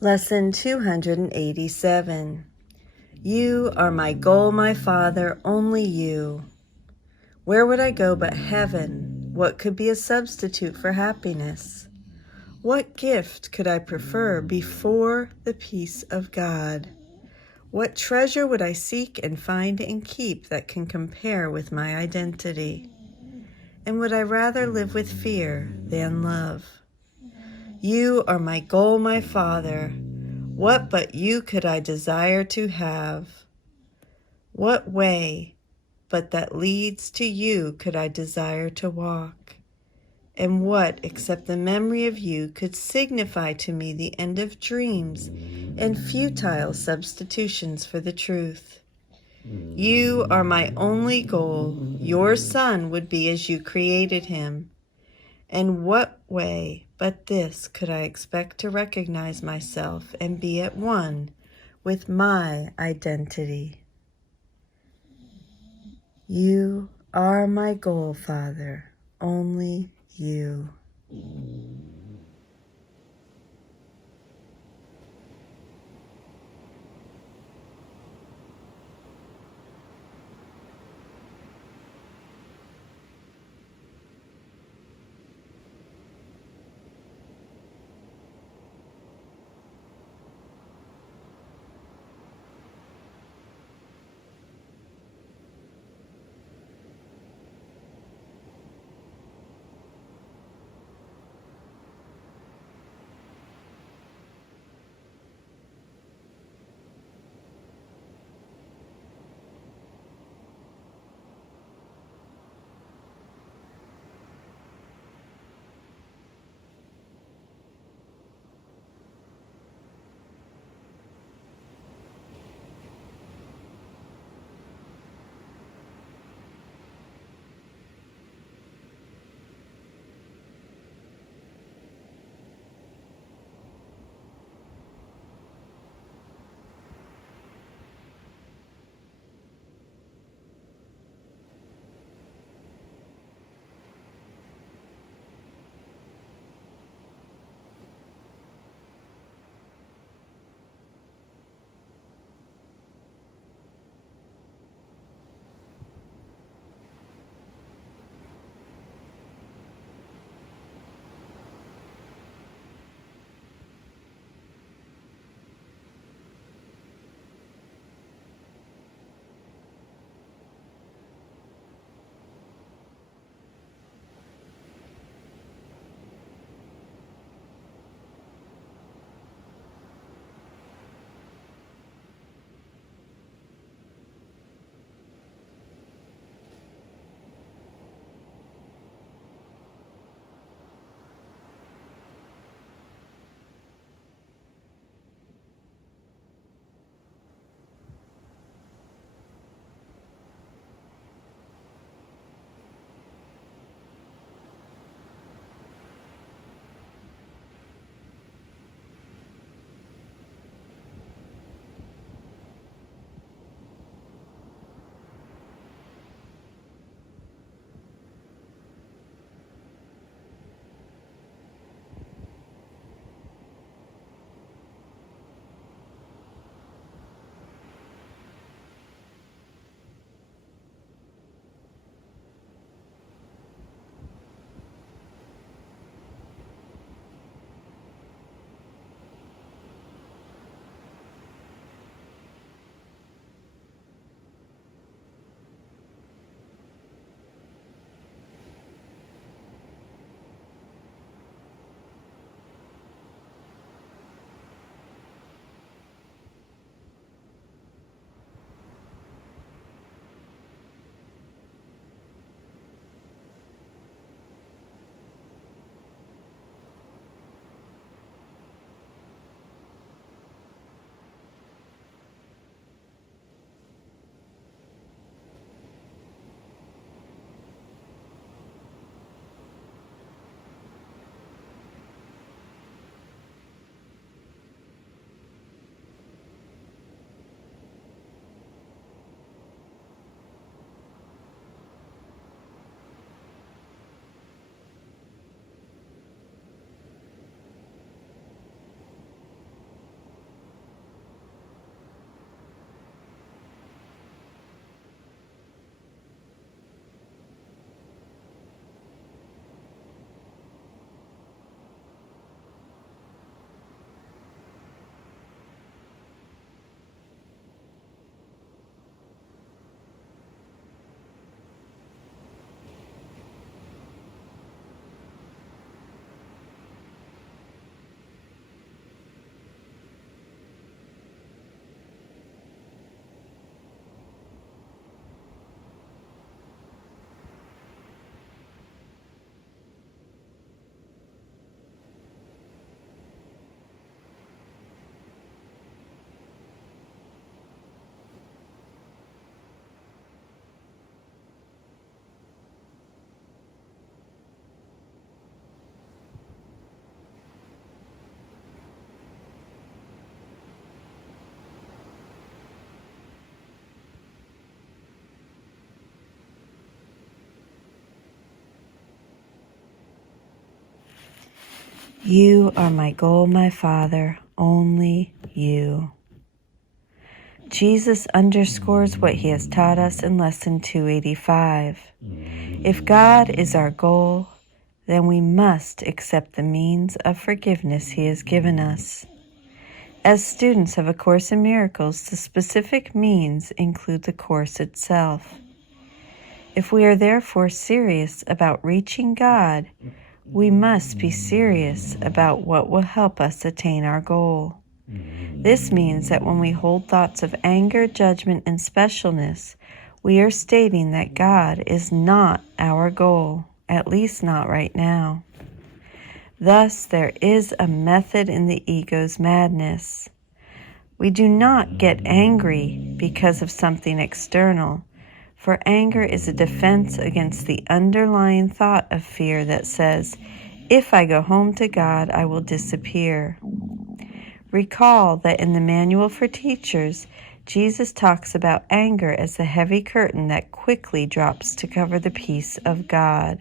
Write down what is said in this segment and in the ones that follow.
Lesson 287. You are my goal, my Father, only you. Where would I go but heaven? What could be a substitute for happiness? What gift could I prefer before the peace of God? What treasure would I seek and find and keep that can compare with my identity? And would I rather live with fear than love? You are my goal, my Father. What but you could I desire to have? What way but that leads to you could I desire to walk? And what except the memory of you could signify to me the end of dreams and futile substitutions for the truth? You are my only goal. Your Son would be as you created him. And what way but this could I expect to recognize myself and be at one with my identity? You are my goal, Father, only you. You are my goal, my Father, only you. Jesus underscores what he has taught us in Lesson 285. If God is our goal, then we must accept the means of forgiveness he has given us. As students of A Course in Miracles, the specific means include the Course itself. If we are therefore serious about reaching God, we must be serious about what will help us attain our goal. This means that when we hold thoughts of anger, judgment, and specialness, we are stating that God is not our goal, at least not right now. Thus, there is a method in the ego's madness. We do not get angry because of something external, for anger is a defense against the underlying thought of fear that says, if I go home to God, I will disappear. Recall that in the Manual for Teachers, Jesus talks about anger as the heavy curtain that quickly drops to cover the peace of God.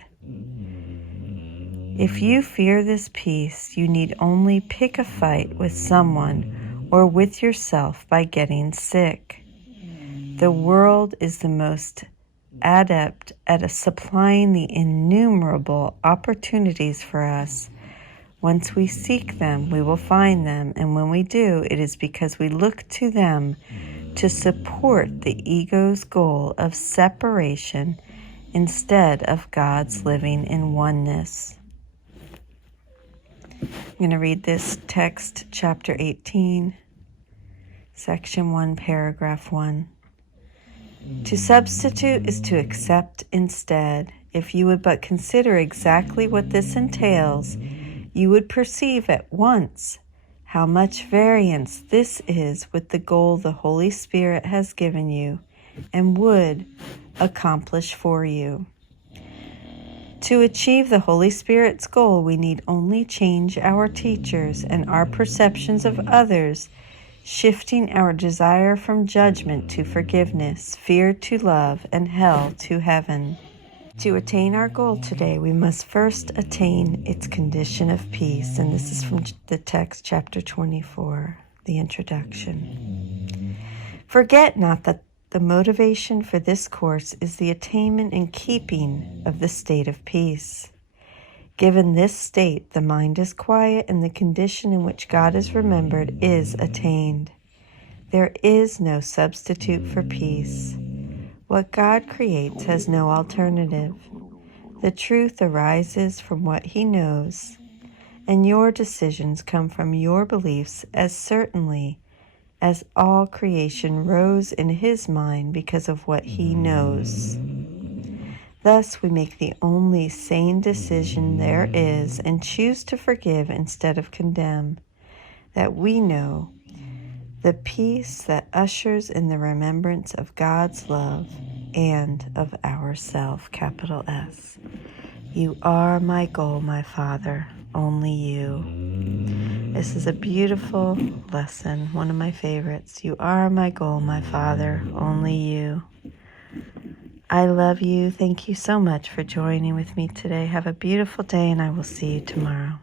If you fear this peace, you need only pick a fight with someone or with yourself by getting sick. The world is the most adept at supplying the innumerable opportunities for us. Once we seek them, we will find them, and when we do, it is because we look to them to support the ego's goal of separation instead of God's living in oneness. I'm going to read this text, chapter 18, section 1, paragraph 1. To substitute is to accept instead. If you would but consider exactly what this entails, you would perceive at once how much variance this is with the goal the Holy Spirit has given you and would accomplish for you. To achieve the Holy Spirit's goal, we need only change our teachers and our perceptions of others, shifting our desire from judgment to forgiveness, fear to love, and hell to heaven. To attain our goal today, we must first attain its condition of peace. And this is from the text, chapter 24, the introduction. Forget not that the motivation for this course is the attainment and keeping of the state of peace. Given this state, the mind is quiet and the condition in which God is remembered is attained. There is no substitute for peace. What God creates has no alternative. The truth arises from what he knows, and your decisions come from your beliefs as certainly as all creation rose in his mind because of what he knows. Thus we make the only sane decision there is and choose to forgive instead of condemn, that we know the peace that ushers in the remembrance of God's love and of ourself, capital S. You are my goal, my Father, only you. This is a beautiful lesson, one of my favorites. You are my goal, my Father, only you. I love you. Thank you so much for joining with me today. Have a beautiful day, and I will see you tomorrow.